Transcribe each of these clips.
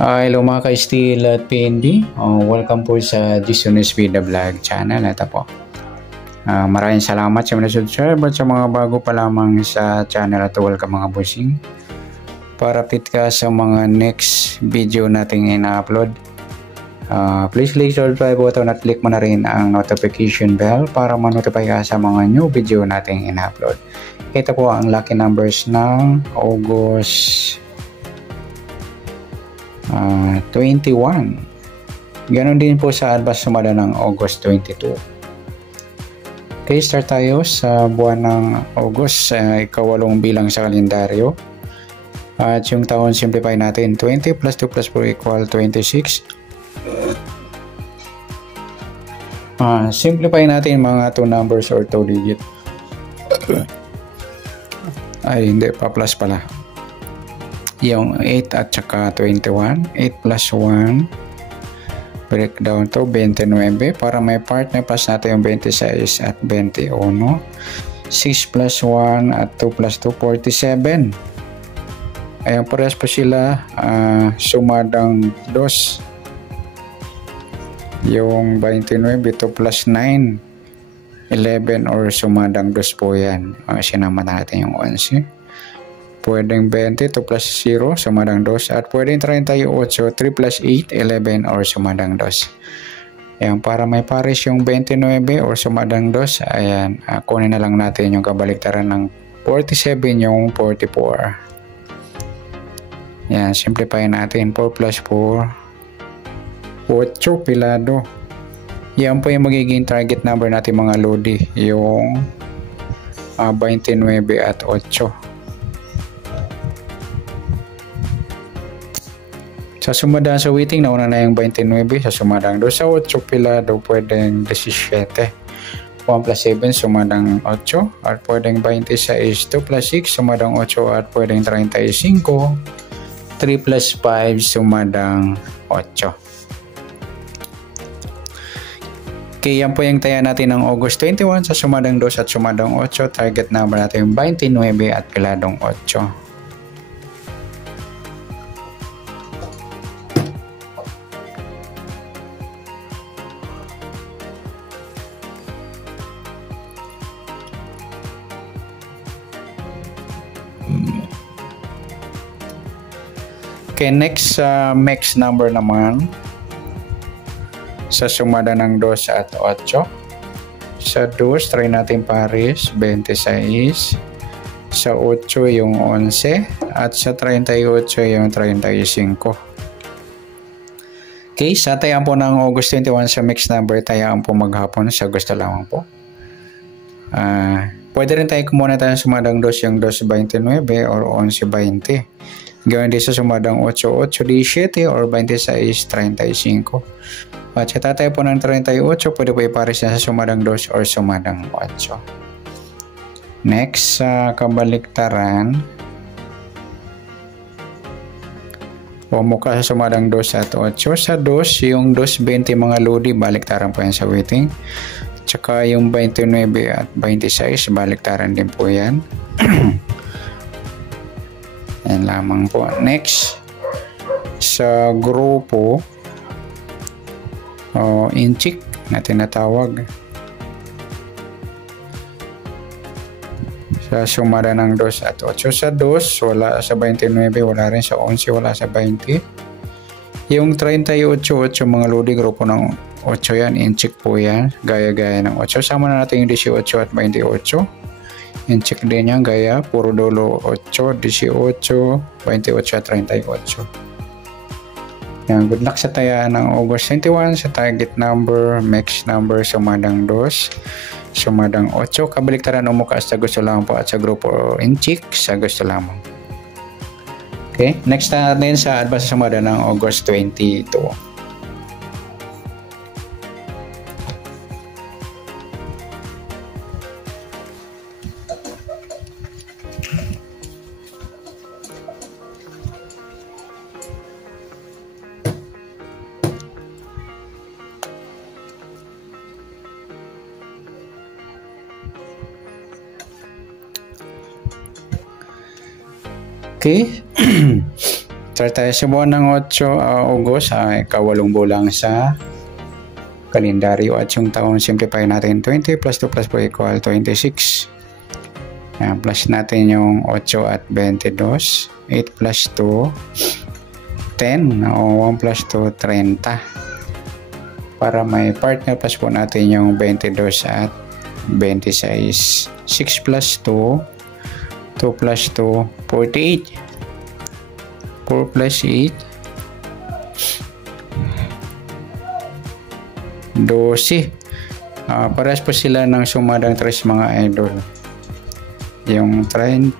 Hello mga ka-Steel at PNB. Welcome po sa Gison's Vida Vlog channel. Ito po. Maraming salamat sa mga subscribe at sa mga bago pa lamang sa channel at welcome mga bossing. Para update ka sa mga next video nating ina-upload. Please click subscribe button at click mo na rin ang notification bell para ma-notify ka sa mga new video nating ina-upload. Ito po ang lucky numbers ng August 21. Ganon din po sa advance sumada ng August 22. Okay, start tayo sa buwan ng August, ikawalong bilang sa kalendaryo. At yung taon simplify natin, 20 plus 2 plus 4 equal 26. Simplify natin mga 2 numbers or 2 digit. Ay, hindi pa, plus pala. Yung 8 at saka 21. 8 plus 1 breakdown to 29 para may part na plus natin yung 26 at 21. 6 plus 1 at 2 plus 2 47. Ayan, parehas pa sila, sumadang 2. Yung 29 ito plus 9 11 or sumadang 2 po yan. Sinama natin yung 11. Pwedeng 20, 2 plus 0, sumadang 2. At pwedeng 38, 3 plus 8, 11 or sumadang 2. Ayan, para may pares yung 29 or sumadang 2, ayan, kunin na lang natin yung kabaliktaran ng 47, yung 44. Ayan, simplify natin. 4 plus 4, 8 pilado. Yan po yung magiging target number natin mga lodi, yung 29 at 8. Sa sumadang sa waiting, nauna na yung 29. Sa sumadang 2 sa 8 pilado, pwedeng 17. 1 plus 7, sumadang 8. At pwedeng 26. 2 plus 6, sumadang 8. At pwedeng 35. 3 plus 5, sumadang 8. Okay, yan po yung taya natin ng August 21 sa sumadang 2 at sumadang 8. Target number natin yung 29 at piladong 8. Okay, next max number naman sa sumada ng 2 at 8. Sa 2, try natin pares, 26. Sa 8 yung 11. At sa 38 yung 35. Okay, sa tayaan po ng August 21 sa mix number, tayaan po maghapon sa gusto lamang po. Pwede rin tayo kumuha tayo sumadang 2 yung 2.29 or 11.20. Gawin din sa sumadang 8.8 or 26.35. At sa tatay po ng 38, pwede po ipares na sa sumadang 2 or sumadang 8. Next, sa kabaliktaran, pumuka sa sumadang 2 at 8. Sa 2, yung 2.20 mga lodi, baliktaran po yan sa waiting. Tsaka yung 29 at 26, baliktaran din po yan. Yan lamang po. Next, sa grupo, inchik na tinatawag. Sa sumada ng 2 at 8. Sa 2, wala sa 29, wala rin sa 11, wala sa 20. Yung 38, mga lodi, grupo ng 8 yan, inchik po yan, gaya-gaya ng 8. Sama na natin yung 18 at 28. Inchik din yan, gaya, puro dolo 8, 18, 28 at 38. Yan, good luck sa taya ng August 21 sa target number, max number, sumadang 2, sumadang 8, kabaliktaran umuka sa gusto lamang po at sa grupo inchik sa gusto lamang. Okay, next natin sa advance sumada ng August 22. Okay. Start tayo sa buwan ng 8 August, ikawalong bulang sa kalendaryo at yung taon. Simplify natin 20 plus 2 plus 4 equal 26. Plus natin yung 8 at 22. 8 plus 2, 10. O 1 plus 2, 30. Para may partner, plus po natin yung 22 at 26. 6 plus 2, 2 plus 2, 48. 4 plus 8, 12. Parehas po sila ng sumadang 3 mga idol. Yung 30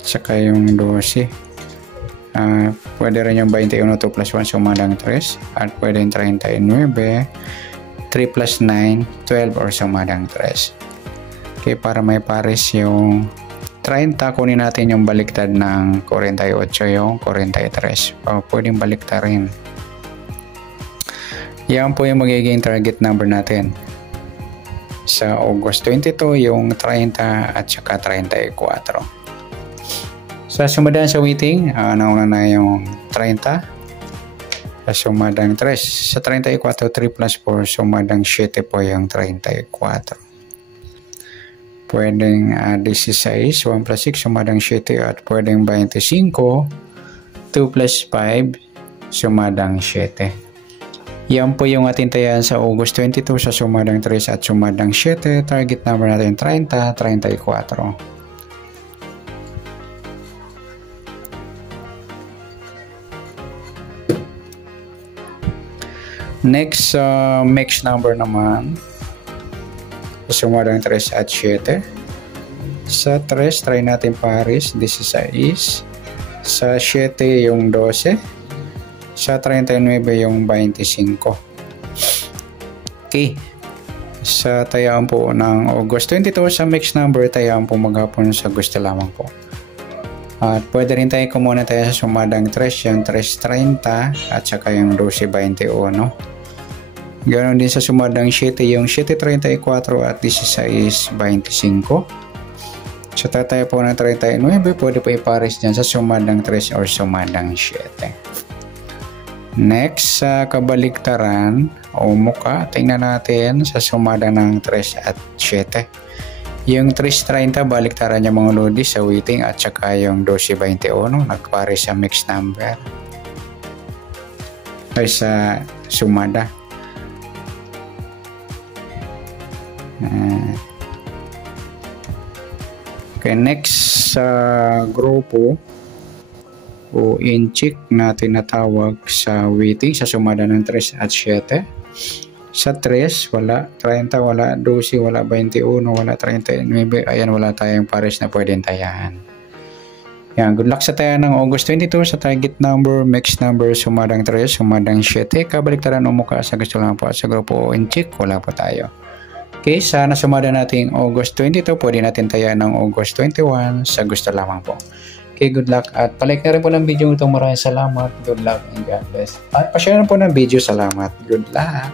saka yung 12. Pwede rin yung 21, 2 plus 1 sumadang 3. At pwede yung 39, 3 plus 9, 12 or sumadang 3. Okay, para may pares yung 30, kunin natin yung baliktad ng 48, yung 43. Pwedeng baliktad rin. Yan po yung magiging target number natin. Sa August 22, yung 30 at saka 34. Sa sumadang sa waiting, nauna na yung 30. Sa sumadang 3. Sa 34, 3 plus 4, sumadang 7 po yung 34. Pwedeng 16, 1 plus 6, sumadang 7 at pwedeng 25, 2 plus 5, sumadang 7. Yan po yung ating tayan sa August 22 sa sumadang 3 at sumadang 7. Target number natin 30, 34. Next, mix number naman. Sumadang 3 at 7. Sa 3, try natin pares, 16. Sa 7, yung 12. Sa 39, yung 25. Okay. Sa tayaan po ng August 22, sa mix number, tayaan po maghapon sa gusto lamang po. At pwede rin tayo kumuna tayo sa sumadang 3, yung 3.30 at saka yung 12.21. Ganon din sa sumadang 7, yung 7.34 at 16.25. Sa tatay po ng 39, pwede po ipares dyan sa sumadang 3 or sumadang 7. Next, sa kabaliktaran o muka, tingnan natin sa sumada ng 3 at 7. Yung 3.30, baliktaran niya mga lodi sa waiting at saka yung 12.21, nagpare sa mixed number. Ay sa sumada. Okay, next sa grupo o inchik na tinatawag sa waiting sa sumada ng 3 at 7. Sa 3, wala 30, wala 12, wala 21, wala 39. Ayan, wala tayong pares na pwedeng tayahan. Yan, good luck sa tayan ng August 22 sa target number, mixed number, sumadang 3, sumadang 7. Kabaliktaran o mukha sa gusto lang po at sa grupo o inchik, wala po tayo. Okay, sana sumada natin August 22, pwede natin tayan ng August 21 sa gusto lamang po. Okay, good luck at palike na rin po ng video ito. Maraming salamat. Good luck and God bless. At pa-share na po ng video. Salamat. Good luck.